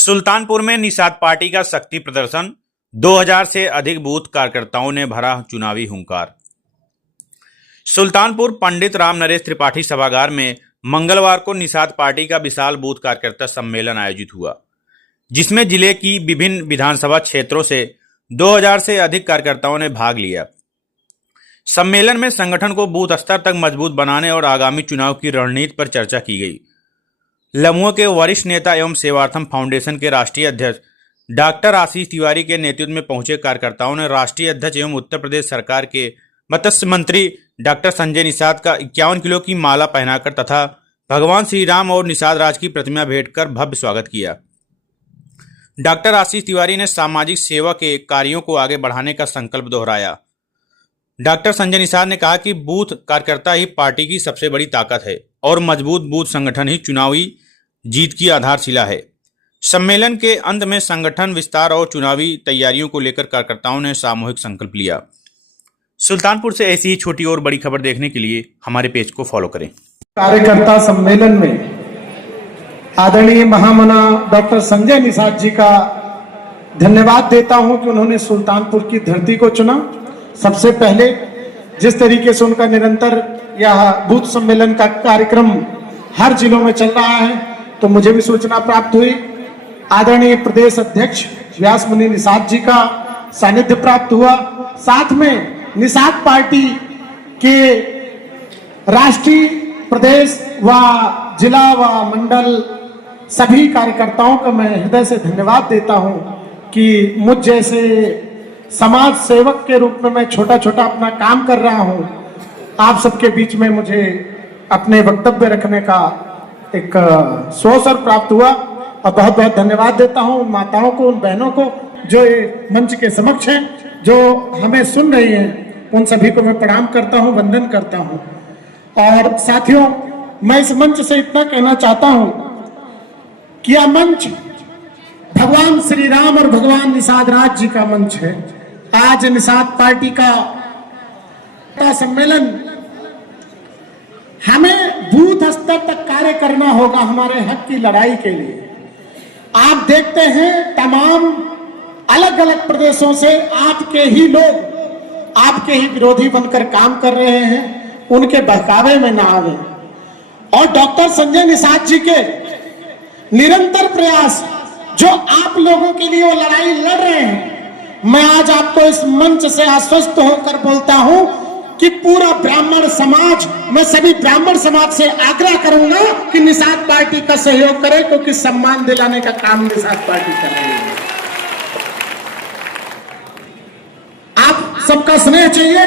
सुल्तानपुर में निषाद पार्टी का शक्ति प्रदर्शन। 2000 से अधिक बूथ कार्यकर्ताओं ने भरा चुनावी हुंकार। सुल्तानपुर पंडित राम नरेश त्रिपाठी सभागार में मंगलवार को निषाद पार्टी का विशाल बूथ कार्यकर्ता सम्मेलन आयोजित हुआ, जिसमें जिले की विभिन्न विधानसभा क्षेत्रों से 2000 से अधिक कार्यकर्ताओं ने भाग लिया। सम्मेलन में संगठन को बूथ स्तर तक मजबूत बनाने और आगामी चुनाव की रणनीति पर चर्चा की गई। लम्हों के वरिष्ठ नेता एवं सेवार्थम फाउंडेशन के राष्ट्रीय अध्यक्ष डॉक्टर आशीष तिवारी के नेतृत्व में पहुंचे कार्यकर्ताओं ने राष्ट्रीय अध्यक्ष एवं उत्तर प्रदेश सरकार के मत्स्य मंत्री डॉक्टर संजय निषाद का 51 किलो की माला पहनाकर तथा भगवान श्री राम और निषाद राज की प्रतिमा भेंट कर भव्य स्वागत किया। डॉक्टर आशीष तिवारी ने सामाजिक सेवा के कार्यों को आगे बढ़ाने का संकल्प दोहराया। डॉक्टर संजय निषाद ने कहा कि बूथ कार्यकर्ता ही पार्टी की सबसे बड़ी ताकत है और मजबूत बूथ संगठन ही चुनावी जीत की आधारशिला है। सम्मेलन के अंत में संगठन विस्तार और चुनावी तैयारियों को लेकर कार्यकर्ताओं ने सामूहिक संकल्प लिया। सुल्तानपुर से ऐसी ही छोटी और बड़ी खबर देखने के लिए हमारे पेज को फॉलो करें। कार्यकर्ता सम्मेलन में आदरणीय महामना डॉक्टर संजय निषाद जी का धन्यवाद देता हूं कि उन्होंने सुल्तानपुर की धरती को चुना। सबसे पहले जिस तरीके से उनका निरंतर यह बूथ सम्मेलन का कार्यक्रम हर जिलों में चल रहा है, तो मुझे भी सूचना प्राप्त हुई। आदरणीय प्रदेश अध्यक्ष व्यास मुनि निषाद जी का सानिध्य प्राप्त हुआ। साथ में निषाद पार्टी के राष्ट्रीय, प्रदेश व जिला व मंडल सभी कार्यकर्ताओं का मैं हृदय से धन्यवाद देता हूं कि मुझ जैसे समाज सेवक के रूप में मैं छोटा छोटा अपना काम कर रहा हूं। आप सबके बीच में मुझे अपने वक्तव्य रखने का एक अवसर प्राप्त हुआ और बहुत बहुत धन्यवाद देता हूं उन माताओं को, उन बहनों को जो ये मंच के समक्ष हैं, जो हमें सुन रही हैं। उन सभी को मैं प्रणाम करता हूं, वंदन करता हूं। और साथियों, मैं इस मंच से इतना कहना चाहता हूं कि यह मंच भगवान श्री राम और भगवान निषाद राज जी का मंच है। आज निषाद पार्टी का सम्मेलन, हमें बूथ स्तर तक कार्य करना होगा हमारे हक की लड़ाई के लिए। आप देखते हैं तमाम अलग अलग प्रदेशों से आपके ही लोग, आपके ही विरोधी बनकर काम कर रहे हैं, उनके बहकावे में ना आवे। और डॉक्टर संजय निषाद जी के निरंतर प्रयास जो आप लोगों के लिए वो लड़ाई लड़ रहे हैं, मैं आज आपको इस मंच से आश्वस्त होकर बोलता हूं कि पूरा ब्राह्मण समाज, मैं सभी ब्राह्मण समाज से आग्रह करूंगा कि निषाद पार्टी का सहयोग करें, क्योंकि सम्मान दिलाने का काम निषाद पार्टी कर रही है। आप सबका स्नेह चाहिए।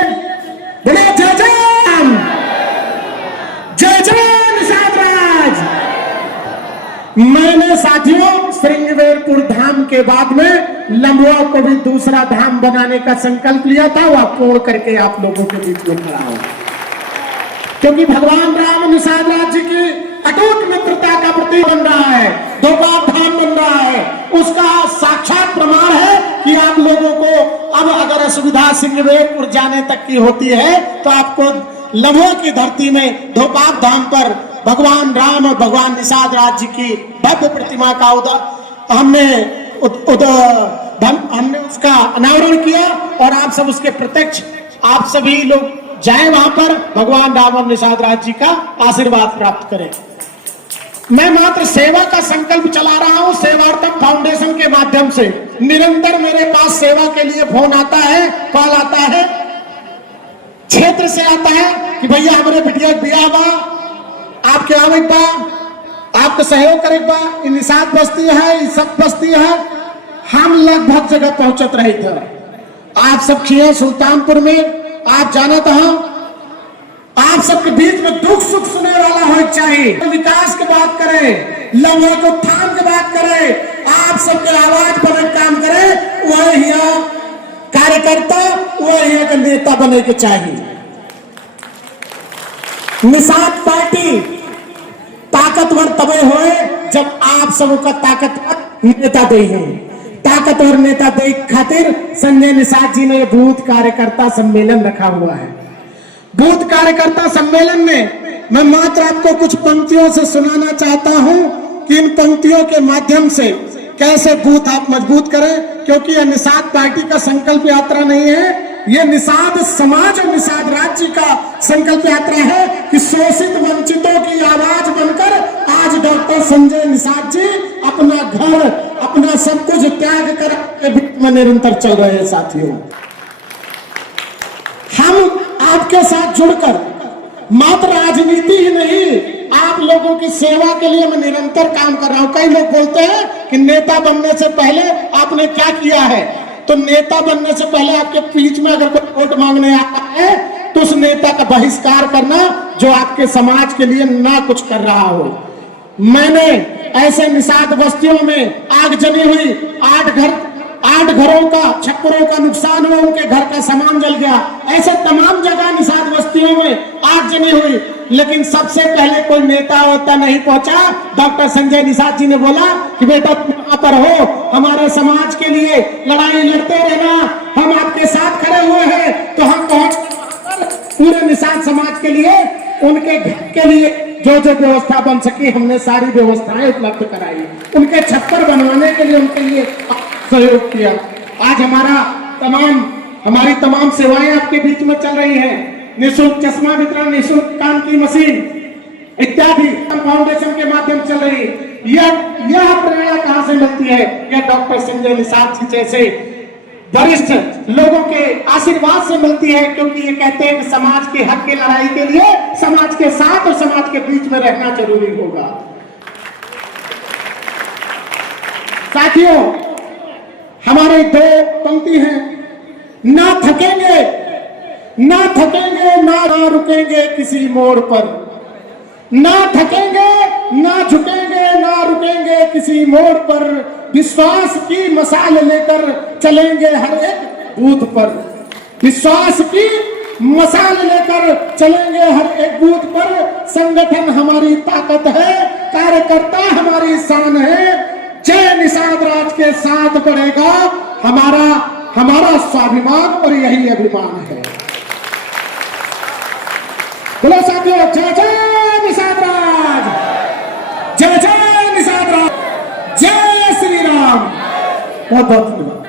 बोलो जय जय राम, जय जय निषाद राज। मैंने साथियों श्रृंगवेरपुर धाम के बाद में लम्बुआ को भी दूसरा धाम बनाने का संकल्प लिया था, वह पूर्ण करके आप लोगों के बीच में खड़ा हूं, क्योंकि भगवान राम निषाद राज जी की अटूट मित्रता का प्रतीक बन रहा है, दोबार धाम बन रहा है। उसका साक्षात प्रमाण है कि आप लोगों को अब अगर असुविधा श्रृंगवेरपुर जाने तक की होती है, तो आपको लम्बुआ की धरती में धोपाप धाम पर भगवान राम और भगवान निषाद राज जी की भव्य प्रतिमा का हमने उसका अनावरण किया और आप सब उसके प्रत्यक्ष, आप सभी लोग जाएं वहां पर, भगवान राम और निषाद राज जी का आशीर्वाद प्राप्त करें। मैं मात्र सेवा का संकल्प चला रहा हूं। सेवार्थम फाउंडेशन के माध्यम से निरंतर मेरे पास सेवा के लिए फोन आता है, कॉल आता है, क्षेत्र से आता है कि भैया हमारे बिटिया बा, आपके आवे बा, आपका सहयोग करे बा, निषाद बस्ती है, सब बस्ती है। हम लगभग जगह पहुंचत रहे थे। आप सब खिए सुल्तानपुर में, आप जाना था, आप सबके बीच में दुख सुख सुनने वाला होना चाहिए। विकास की बात करें, लम्हों को थाम के बात करें, आप सबके आवाज बने काम करें, वह यहाँ कार्यकर्ता, वह यहाँ का नेता बने के चाहिए। निषाद पार्टी ताकतवर तबे होए जब आप सबका ताकतवर नेता दे हैं। ताकतवर नेता दे खातिर संजय निषाद जी ने बूथ कार्यकर्ता सम्मेलन रखा हुआ है। बूथ कार्यकर्ता सम्मेलन में मैं मात्र आपको कुछ पंक्तियों से सुनाना चाहता हूं कि इन पंक्तियों के माध्यम से कैसे बूथ आप मजबूत करें, क्योंकि यह निषाद पार्टी का संकल्प यात्रा नहीं है, ये निषाद समाज और निषाद राज्य का संकल्प यात्रा है कि शोषित वंचितों की आवाज बनकर आज डॉक्टर संजय निषाद जी अपना घर, अपना सब कुछ त्याग कर के बीच में निरंतर चल रहे हैं। साथियों, हम आपके साथ जुड़कर मात्र राजनीति ही नहीं, आप लोगों की सेवा के लिए मैं निरंतर काम कर रहा हूं। कई लोग बोलते हैं कि नेता बनने से पहले आपने क्या किया है, तो नेता बनने से पहले आपके बीच में अगर कोई वोट मांगने आता है तो उस नेता का बहिष्कार करना जो आपके समाज के लिए ना कुछ कर रहा हो। मैंने ऐसे निषाद बस्तियों में आगजनी हुई, 8 घरों का, छप्परों का नुकसान हुआ, उनके घर का सामान जल गया, ऐसे तमाम जगह निषाद बस्तियों में आगजनी हुई, लेकिन सबसे पहले कोई नेता होता नहीं पहुंचा। डॉक्टर संजय निषाद जी ने बोला कि बेटा तुम वहां पर हो, हमारे समाज के लिए लड़ाई लड़ते रहना, हम आपके साथ खड़े हुए हैं। तो हम पहुंच पूरे निषाद समाज के लिए, उनके घर के लिए जो जो व्यवस्था बन सकी हमने सारी व्यवस्थाएं उपलब्ध कराई, उनके छप्पर बनवाने के लिए उनके लिए सहयोग किया। आज हमारी तमाम सेवाएं आपके बीच में चल रही हैं, निःशुल्क चश्मा वितरण, निःशुल्क कान की मशीन इत्यादि फाउंडेशन के माध्यम चल रही है। यह प्रेरणा कहां से मिलती है? यह डॉक्टर संजय निषाद जी जैसे वरिष्ठ लोगों के आशीर्वाद से मिलती है, क्योंकि ये कहते हैं कि समाज के हक की लड़ाई के लिए समाज के साथ और समाज के बीच में रहना जरूरी होगा। साथियों, हमारे 2 पंक्ति हैं, ना थकेंगे ना रुकेंगे किसी मोड़ पर, ना थकेंगे ना झुकेंगे ना रुकेंगे किसी मोड़ पर, विश्वास की मशाल लेकर चलेंगे हर एक बूथ पर, विश्वास की मशाल लेकर चलेंगे हर एक बूथ पर। संगठन हमारी ताकत है, कार्यकर्ता हमारी शान है, जय निषाद राज के साथ बढ़ेगा हमारा स्वाभिमान और यही अभिमान है। बोलो साथियों, जय जय निषाद राज, जय जय निषाद राज, जय श्री राम। बहुत बहुत धन्यवाद।